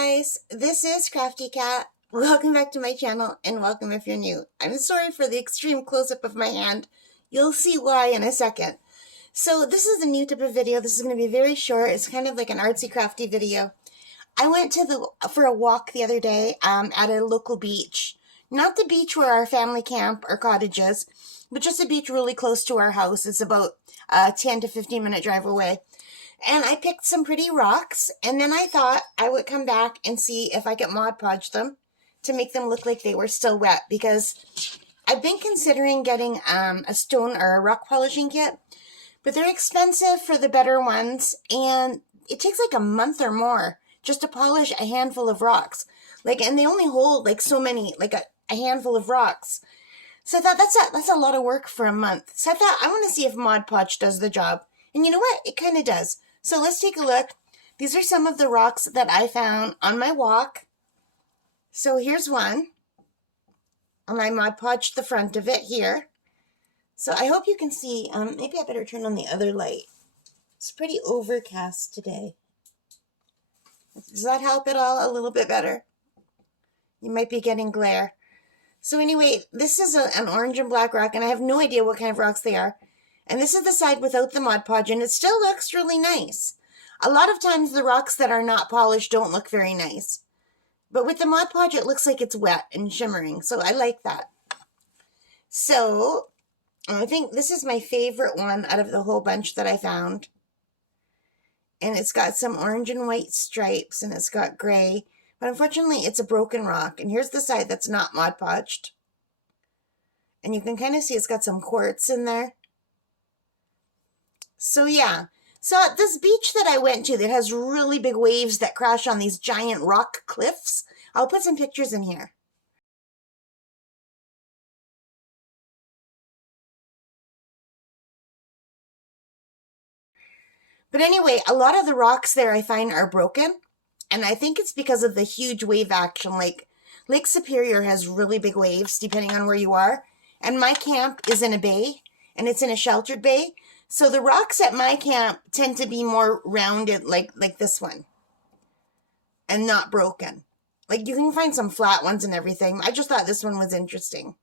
guys, this is Crafty Cat. Welcome back to my channel and welcome if you're new. I'm sorry for the extreme close-up of my hand. You'll see why in a second. So this is a new type of video. This is going to be very short. It's kind of like an artsy crafty video. I went for a walk the other day at a local beach. Not the beach where our family camp or cottage is, but just a beach really close to our house. It's about a 10 to 15 minute drive away. And I picked some pretty rocks, and then I thought I would come back and see if I could Mod Podge them to make them look like they were still wet, because I've been considering getting a stone or a rock polishing kit, but they're expensive for the better ones, and it takes like a month or more just to polish a handful of rocks. And they only hold like so many, like a handful of rocks. So I thought that's a lot of work for a month. So I thought I want to see if Mod Podge does the job. And you know what? It kind of does. So let's take a look. These are some of the rocks that I found on my walk. So here's one. And I Mod Podged the front of it here. So I hope you can see. Maybe I better turn on the other light. It's pretty overcast today. Does that help at all? A little bit better? You might be getting glare. So anyway, this is an orange and black rock, and I have no idea what kind of rocks they are. And this is the side without the Mod Podge, and it still looks really nice. A lot of times the rocks that are not polished don't look very nice. But with the Mod Podge, it looks like it's wet and shimmering, so I like that. So, I think this is my favorite one out of the whole bunch that I found. And it's got some orange and white stripes, and it's got gray. But unfortunately, it's a broken rock. And here's the side that's not Mod Podged. And you can kind of see it's got some quartz in there. So yeah, so at this beach that I went to that has really big waves that crash on these giant rock cliffs, I'll put some pictures in here. But anyway, a lot of the rocks there I find are broken, and I think it's because of the huge wave action. Like Lake Superior has really big waves depending on where you are, and my camp is in a bay, and it's in a sheltered bay. So the rocks at my camp tend to be more rounded, like this one, and not broken. Like you can find some flat ones and everything. I just thought this one was interesting.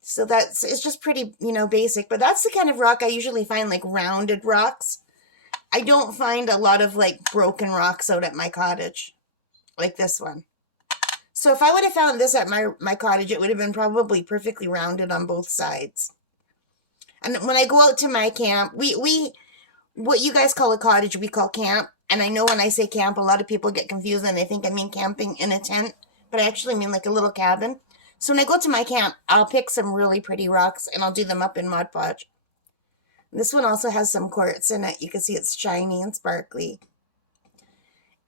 So it's just pretty, basic. But that's the kind of rock I usually find, like rounded rocks. I don't find a lot of like broken rocks out at my cottage, like this one. So if I would have found this at my cottage, it would have been probably perfectly rounded on both sides. And when I go out to my camp, we what you guys call a cottage, we call camp. And I know when I say camp, a lot of people get confused and they think I mean camping in a tent, but I actually mean like a little cabin. So when I go to my camp, I'll pick some really pretty rocks and I'll do them up in Mod Podge. This one also has some quartz in it. You can see it's shiny and sparkly.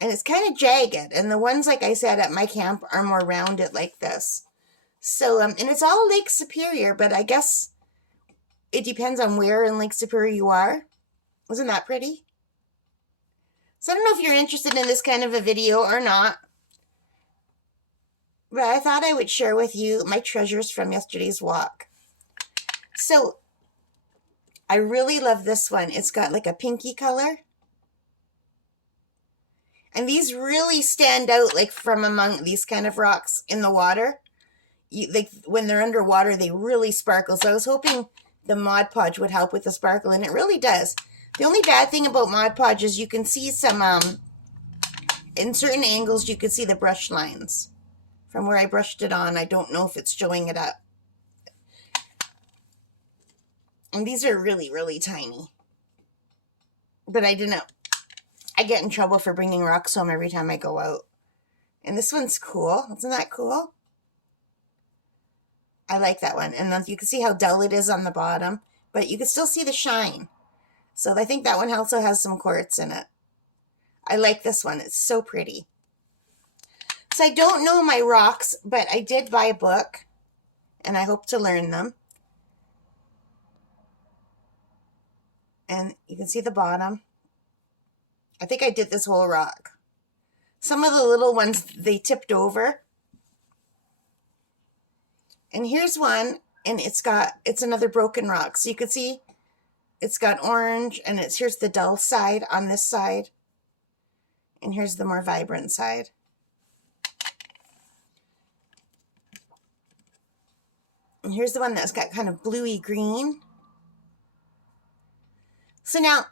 And it's kind of jagged. And the ones, like I said, at my camp are more rounded like this. So, and it's all Lake Superior, but I guess it depends on where in Lake Superior you are. Wasn't that pretty? So I don't know if you're interested in this kind of a video or not. But I thought I would share with you my treasures from yesterday's walk. So I really love this one. It's got like a pinky color. And these really stand out like from among these kind of rocks in the water. When they're underwater, they really sparkle. So I was hoping the Mod Podge would help with the sparkle, and it really does. The only bad thing about Mod Podge is you can see some, in certain angles, you can see the brush lines from where I brushed it on. I don't know if it's showing it up. And these are really, really tiny. But I don't know. I get in trouble for bringing rocks home every time I go out. And this one's cool. Isn't that cool? I like that one. And then you can see how dull it is on the bottom, but you can still see the shine. So I think that one also has some quartz in it. I like this one. It's so pretty. So I don't know my rocks, but I did buy a book, and I hope to learn them. And you can see the bottom. I think I did this whole rock. Some of the little ones, they tipped over. And here's one, and it's another broken rock. So you can see it's got orange, and here's the dull side on this side. And here's the more vibrant side. And here's the one that's got kind of bluey green. So now,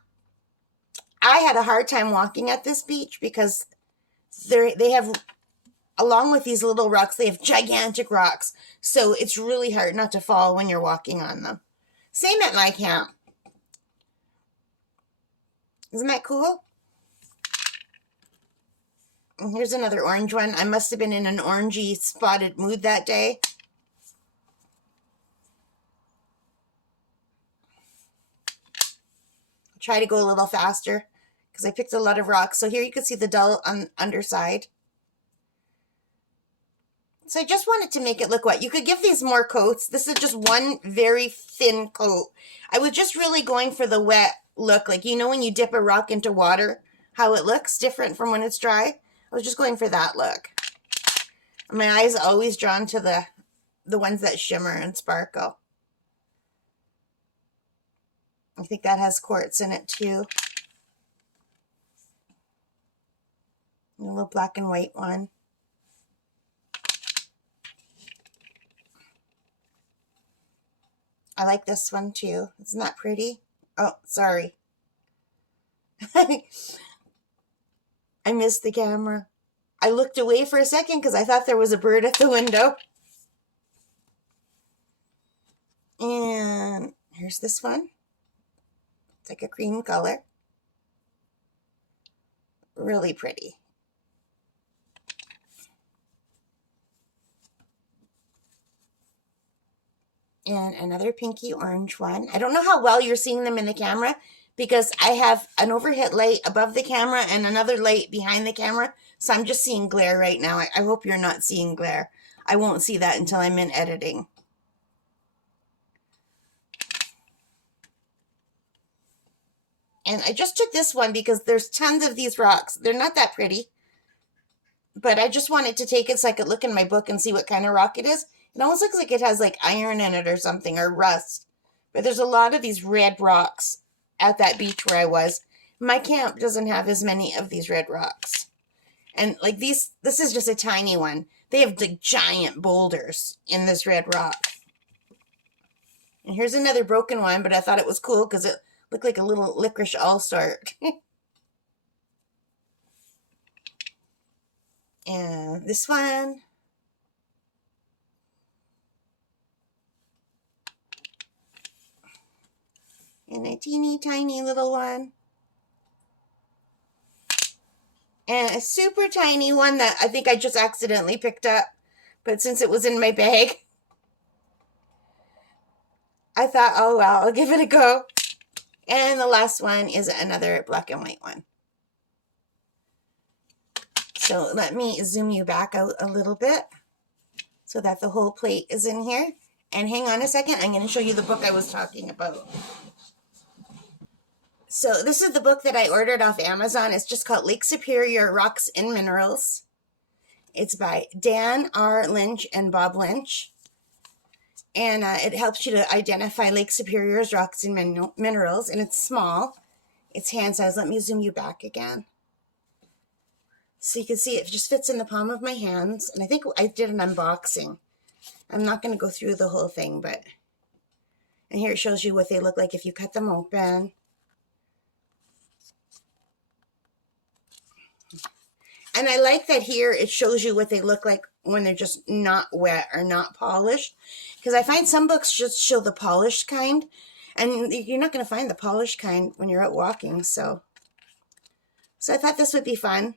I had a hard time walking at this beach because they have, along with these little rocks, they have gigantic rocks. So it's really hard not to fall when you're walking on them. Same at my camp. Isn't that cool? And here's another orange one. I must have been in an orangey spotted mood that day. Try to go a little faster because I picked a lot of rocks. So here you can see the dull underside. So I just wanted to make it look wet. You could give these more coats. This is just one very thin coat. I was just really going for the wet look. Like, you know when you dip a rock into water, how it looks different from when it's dry? I was just going for that look. My eyes are always drawn to the ones that shimmer and sparkle. I think that has quartz in it too. A little black and white one. I like this one too. Isn't that pretty? Oh, sorry. I missed the camera. I looked away for a second because I thought there was a bird at the window. And here's this one. It's like a cream color. Really pretty. And another pinky orange one. I don't know how well you're seeing them in the camera because I have an overhead light above the camera and another light behind the camera. So I'm just seeing glare right now. I hope you're not seeing glare. I won't see that until I'm in editing. And I just took this one because there's tons of these rocks. They're not that pretty. But I just wanted to take it so I could look in my book and see what kind of rock it is. It almost looks like it has like iron in it or something, or rust. But there's a lot of these red rocks at that beach where I was. My camp doesn't have as many of these red rocks. And like this is just a tiny one. They have the giant boulders in this red rock. And here's another broken one, but I thought it was cool because it looked like a little licorice all-start. And this one. And a teeny tiny little one. And a super tiny one that I think I just accidentally picked up. But since it was in my bag, I thought, oh well, I'll give it a go. And the last one is another black and white one. So let me zoom you back out a little bit so that the whole plate is in here. And hang on a second, I'm going to show you the book I was talking about. So this is the book that I ordered off Amazon. It's just called Lake Superior Rocks and Minerals. It's by Dan R. Lynch and Bob Lynch. And it helps you to identify Lake Superior's rocks and minerals. And it's small. It's hand size. Let me zoom you back again. So you can see it just fits in the palm of my hands. And I think I did an unboxing. I'm not going to go through the whole thing, but... And here it shows you what they look like if you cut them open. And I like that here it shows you what they look like when they're just not wet or not polished. Because I find some books just show the polished kind. And you're not going to find the polished kind when you're out walking. So I thought this would be fun.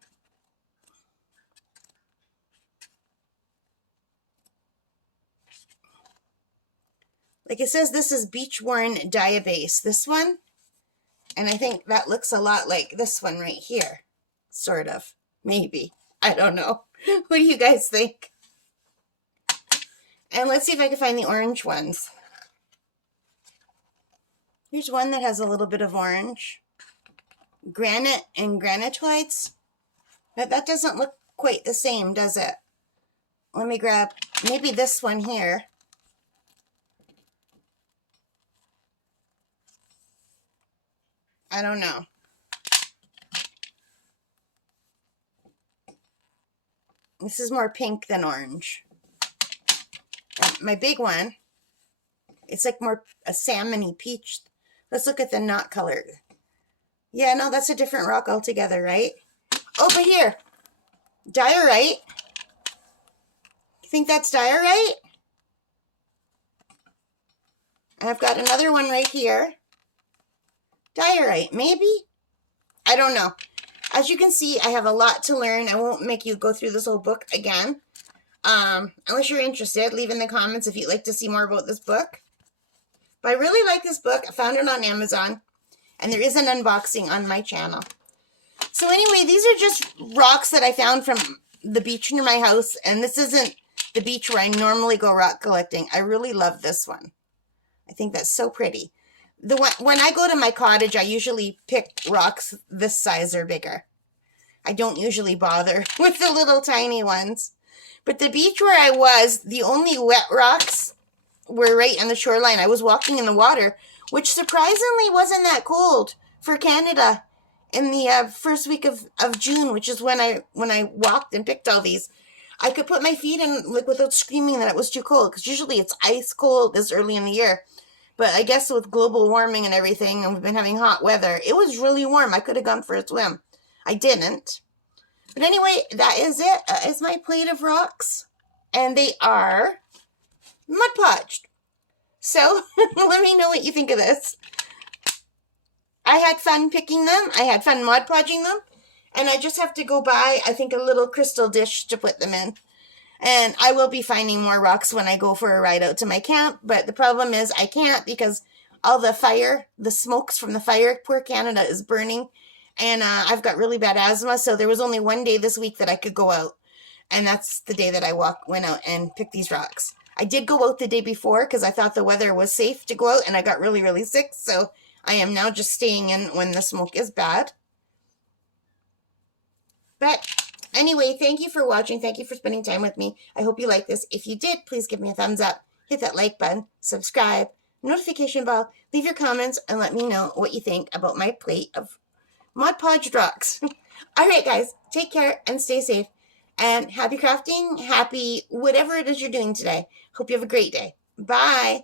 Like it says, this is Beach Worn Diabase. This one. And I think that looks a lot like this one right here. Sort of. Maybe. I don't know. What do you guys think? And let's see if I can find the orange ones. Here's one that has a little bit of orange. Granite and granitoids. But that doesn't look quite the same, does it? Let me grab maybe this one here. I don't know. This is more pink than orange. And my big one, it's like more a salmony peach. Let's look at the not colored. Yeah, no, that's a different rock altogether, right? Oh, but here, diorite. You think that's diorite? And I've got another one right here. Diorite, maybe? I don't know. As you can see, I have a lot to learn. I won't make you go through this whole book again. Unless you're interested, leave in the comments if you'd like to see more about this book. But I really like this book. I found it on Amazon. And there is an unboxing on my channel. So anyway, these are just rocks that I found from the beach near my house. And this isn't the beach where I normally go rock collecting. I really love this one. I think that's so pretty. When I go to my cottage, I usually pick rocks this size or bigger. I don't usually bother with the little tiny ones. But the beach where I was, the only wet rocks were right on the shoreline. I was walking in the water, which surprisingly wasn't that cold for Canada in the first week of June, which is when I walked and picked all these. I could put my feet in like without screaming that it was too cold, because usually it's ice cold this early in the year. But I guess with global warming and everything, and we've been having hot weather, it was really warm. I could have gone for a swim. I didn't. But anyway, that is it. Is my plate of rocks. And they are modpodged. So, let me know what you think of this. I had fun picking them. I had fun modpodging them. And I just have to go buy, I think, a little crystal dish to put them in. And I will be finding more rocks when I go for a ride out to my camp. But the problem is I can't, because all the fire, the smokes from the fire, poor Canada is burning. And I've got really bad asthma. So there was only one day this week that I could go out. And that's the day that I went out and picked these rocks. I did go out the day before because I thought the weather was safe to go out. And I got really, really sick. So I am now just staying in when the smoke is bad. But anyway, thank you for watching. Thank you for spending time with me. I hope you like this. If you did, please give me a thumbs up. Hit that like button. Subscribe. Notification bell. Leave your comments and let me know what you think about my plate of modpodged rocks. All right, guys. Take care and stay safe. And happy crafting. Happy whatever it is you're doing today. Hope you have a great day. Bye.